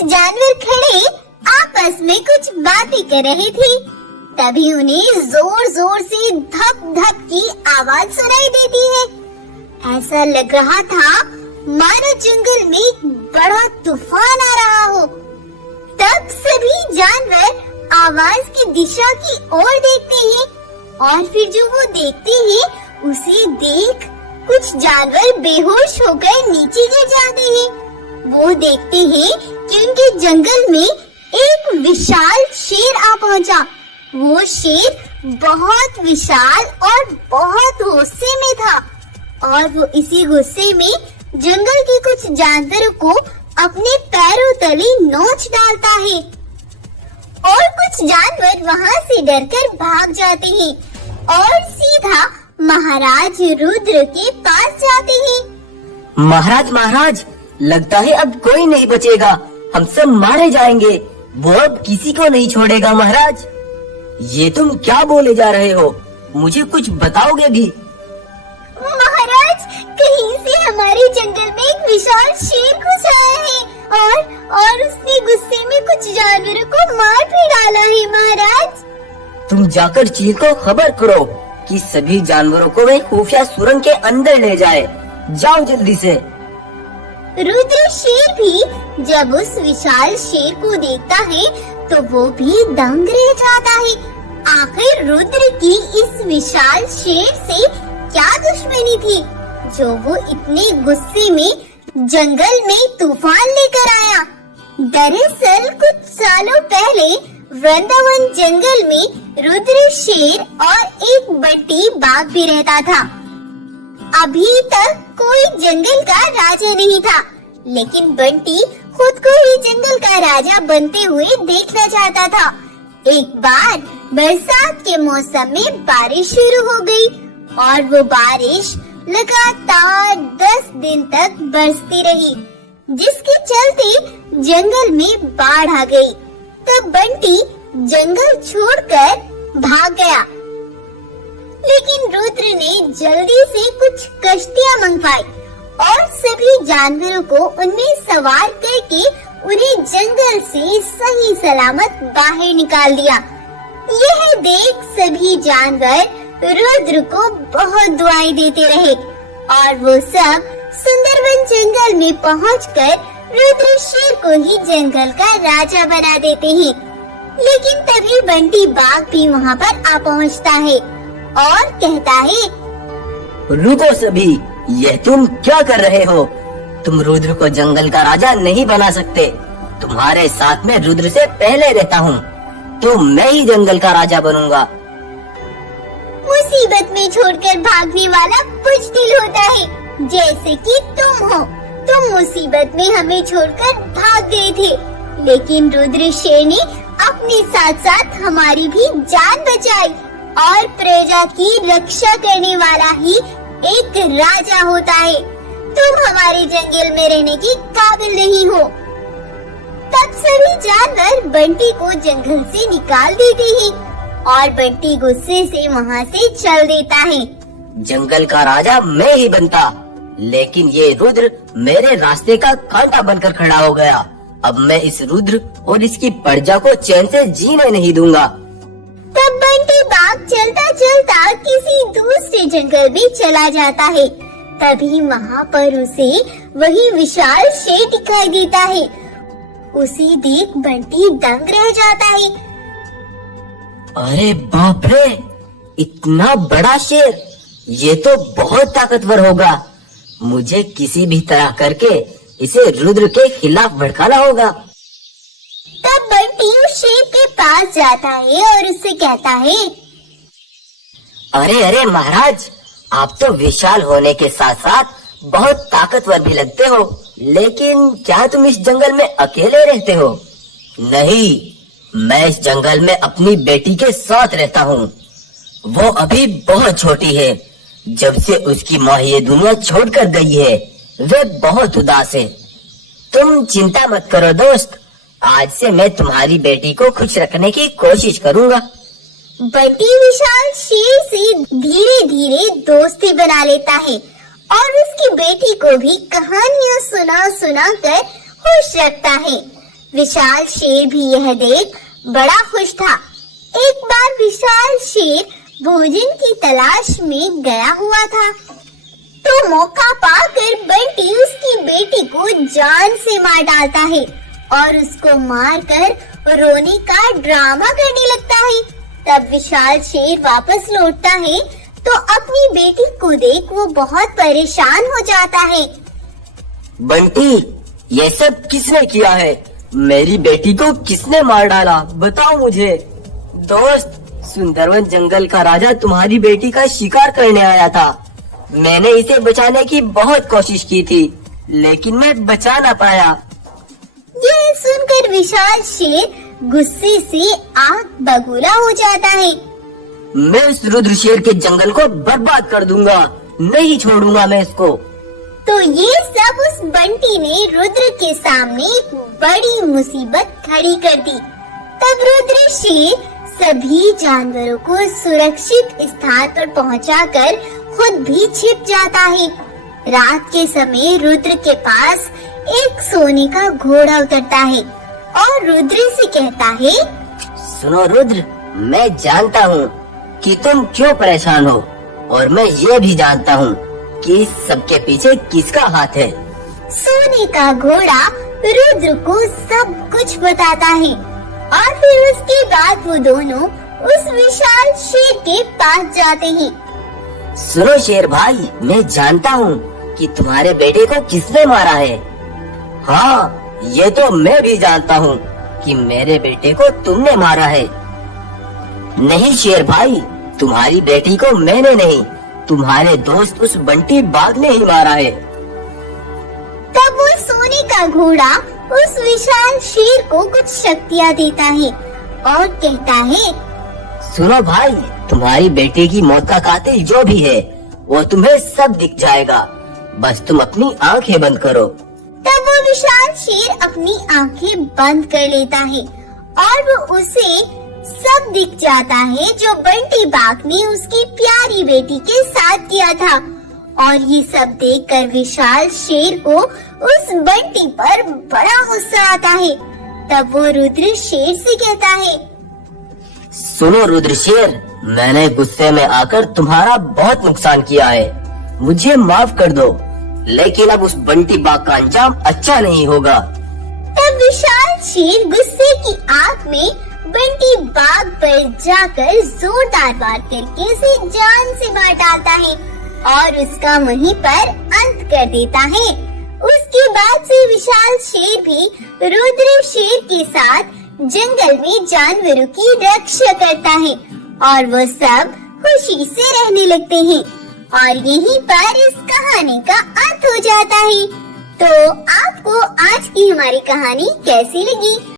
कुछ जानवर खड़े आपस में कुछ बातें कर रहे थे। तभी उन्हें जोर जोर से धप धप की आवाज सुनाई देती है। ऐसा लग रहा था मानो जंगल में एक बड़ा तूफान आ रहा हो। तब सभी जानवर आवाज की दिशा की ओर देखते हैं और फिर जो वो देखते हैं उसे देख कुछ जानवर बेहोश होकर नीचे गिर जाते हैं। वो देखते हैं कि उनके जंगल में एक विशाल शेर आ पहुंचा। वो शेर बहुत विशाल और बहुत गुस्से में था और वो इसी गुस्से में जंगल के कुछ जानवरों को अपने पैरों तले नोच डालता है और कुछ जानवर वहाँ से डरकर भाग जाते हैं और सीधा महाराज रुद्र के पास जाते हैं। महाराज महाराज, लगता है अब कोई नहीं बचेगा, हम सब मारे जाएंगे। वो अब किसी को नहीं छोड़ेगा। महाराज, ये तुम क्या बोले जा रहे हो? मुझे कुछ बताओगे भी? महाराज, कहीं से हमारे जंगल में एक विशाल शेर घुस आया है और उसने गुस्से में कुछ जानवरों को मार भी डाला है। महाराज, तुम जाकर चील को खबर करो कि सभी जानवरों को वे खुफिया सुरंग के अंदर ले जाए। जाओ जल्दी से। रुद्र शेर भी जब उस विशाल शेर को देखता है तो वो भी दंग रह जाता है। आखिर रुद्र की इस विशाल शेर से क्या दुश्मनी थी जो वो इतने गुस्से में जंगल में तूफान लेकर आया। दरअसल कुछ सालों पहले वृंदावन जंगल में रुद्र शेर और एक बट्टी बाघ भी रहता था। अभी तक कोई जंगल का राजा नहीं था, लेकिन बंटी खुद को ही जंगल का राजा बनते हुए देखना चाहता था। एक बार बरसात के मौसम में बारिश शुरू हो गई और वो बारिश लगातार 10 दिन तक बरसती रही, जिसके चलते जंगल में बाढ़ आ गई। तब बंटी जंगल छोड़कर भाग गया, लेकिन रुद्र ने जल्दी से कुछ कश्तियां मंगवाई और सभी जानवरों को उनमें सवार करके उन्हें जंगल से सही सलामत बाहर निकाल दिया। यह देख सभी जानवर रुद्र को बहुत दुआएं देते रहे और वो सब सुंदरवन जंगल में पहुंचकर रुद्र शेर को ही जंगल का राजा बना देते हैं। लेकिन तभी बंटी बाघ भी वहाँ पर आ पहुँचता है और कहता है, रुको सभी, ये तुम क्या कर रहे हो? तुम रुद्र को जंगल का राजा नहीं बना सकते। तुम्हारे साथ में रुद्र से पहले रहता हूँ, तो मैं ही जंगल का राजा बनूंगा। मुसीबत में छोड़कर भागने वाला बुज़दिल होता है, जैसे कि तुम हो। तुम मुसीबत में हमें छोड़कर भाग गए थे, लेकिन रुद्र शेर ने अपने साथ साथ हमारी भी जान बचाई और प्रजा की रक्षा करने वाला ही एक राजा होता है। तुम हमारे जंगल में रहने की काबिल नहीं हो। तब सभी जानवर बंटी को जंगल से निकाल देते हैं और बंटी गुस्से से वहाँ से चल देता है। जंगल का राजा मैं ही बनता, लेकिन ये रुद्र मेरे रास्ते का कांटा बनकर खड़ा हो गया। अब मैं इस रुद्र और इसकी प्रजा को चैन से जीने नहीं दूंगा। तब बंटी बाघ चलता चलता किसी दूसरे जंगल में चला जाता है। तभी वहाँ पर उसे वही विशाल शेर दिखाई देता है। उसे देख बंटी दंग रह जाता है। अरे बाप रे, इतना बड़ा शेर! ये तो बहुत ताकतवर होगा। मुझे किसी भी तरह करके इसे रुद्र के खिलाफ भड़काना होगा। तब बंटी उस शेर के पास जाता है और उससे कहता है, अरे अरे महाराज, आप तो विशाल होने के साथ साथ बहुत ताकतवर भी लगते हो, लेकिन क्या तुम इस जंगल में अकेले रहते हो? नहीं, मैं इस जंगल में अपनी बेटी के साथ रहता हूँ। वो अभी बहुत छोटी है। जब से उसकी माँ ये दुनिया छोड़कर गई है, वे बहुत उदास है। तुम चिंता मत करो दोस्त, आज से मैं तुम्हारी बेटी को खुश रखने की कोशिश करूँगा। बंटी विशाल शेर से धीरे धीरे दोस्ती बना लेता है और उसकी बेटी को भी कहानियाँ सुना सुना कर खुश रखता है। विशाल शेर भी यह देख बड़ा खुश था। एक बार विशाल शेर भोजन की तलाश में गया हुआ था, तो मौका पाकर बंटी उसकी बेटी को जान से मार डालता है और उसको मारकर रोने का ड्रामा करने लगता है। तब विशाल शेर वापस लौटता है तो अपनी बेटी को देख वो बहुत परेशान हो जाता है। बंटी, ये सब किसने किया है? मेरी बेटी को किसने मार डाला? बताओ मुझे। दोस्त, सुंदरवन जंगल का राजा तुम्हारी बेटी का शिकार करने आया था। मैंने इसे बचाने की बहुत कोशिश की थी, लेकिन मैं बचा ना पाया। यह सुनकर विशाल शेर गुस्से से आग बबूला हो जाता है। मैं उस रुद्र शेर के जंगल को बर्बाद कर दूंगा, नहीं छोड़ूंगा मैं इसको। तो ये सब उस बंटी ने रुद्र के सामने एक बड़ी मुसीबत खड़ी कर दी। तब रुद्र शेर सभी जानवरों को सुरक्षित स्थान पर पहुंचाकर खुद भी छिप जाता है। रात के समय रुद्र के पास एक सोने का घोड़ा उतरता है और रुद्र से कहता है, सुनो रुद्र, मैं जानता हूँ कि तुम क्यों परेशान हो, और मैं ये भी जानता हूँ कि इस सबके पीछे किसका हाथ है। सोने का घोड़ा रुद्र को सब कुछ बताता है और फिर उसके बाद वो दोनों उस विशाल शेर के पास जाते हैं। सुनो शेर भाई, मैं जानता हूँ कि तुम्हारे बेटे को किसने मारा है। हाँ, ये तो मैं भी जानता हूँ कि मेरे बेटे को तुमने मारा है। नहीं शेर भाई, तुम्हारी बेटी को मैंने नहीं, तुम्हारे दोस्त उस बंटी बाघ ने ही मारा है। तब वो सोने का घोड़ा उस विशाल शेर को कुछ शक्तियाँ देता है और कहता है, सुनो भाई, तुम्हारी बेटे की मौत का कातिल जो भी है वो तुम्हें सब दिख जाएगा, बस तुम अपनी आंखें बंद करो। तब वो विशाल शेर अपनी आंखें बंद कर लेता है और वो उसे सब दिख जाता है जो बंटी बाघ ने उसकी प्यारी बेटी के साथ किया था। और ये सब देखकर विशाल शेर को उस बंटी पर बड़ा गुस्सा आता है। तब वो रुद्र शेर से कहता है, सुनो रुद्र शेर, मैंने गुस्से में आकर तुम्हारा बहुत नुकसान किया है, मुझे माफ कर दो, लेकिन अब उस बंटी बाघ का अंजाम अच्छा नहीं होगा। तब विशाल शेर गुस्से की आग में बंटी बाघ पर जाकर जोरदार वार करके उसे जान से मार डालता है और उसका वहीं पर अंत कर देता है। उसके बाद से विशाल शेर भी रुद्र शेर के साथ जंगल में जानवरों की रक्षा करता है और वो सब खुशी से रहने लगते हैं। और यहीं पर इस कहानी का अंत हो जाता है। तो आपको आज की हमारी कहानी कैसी लगी?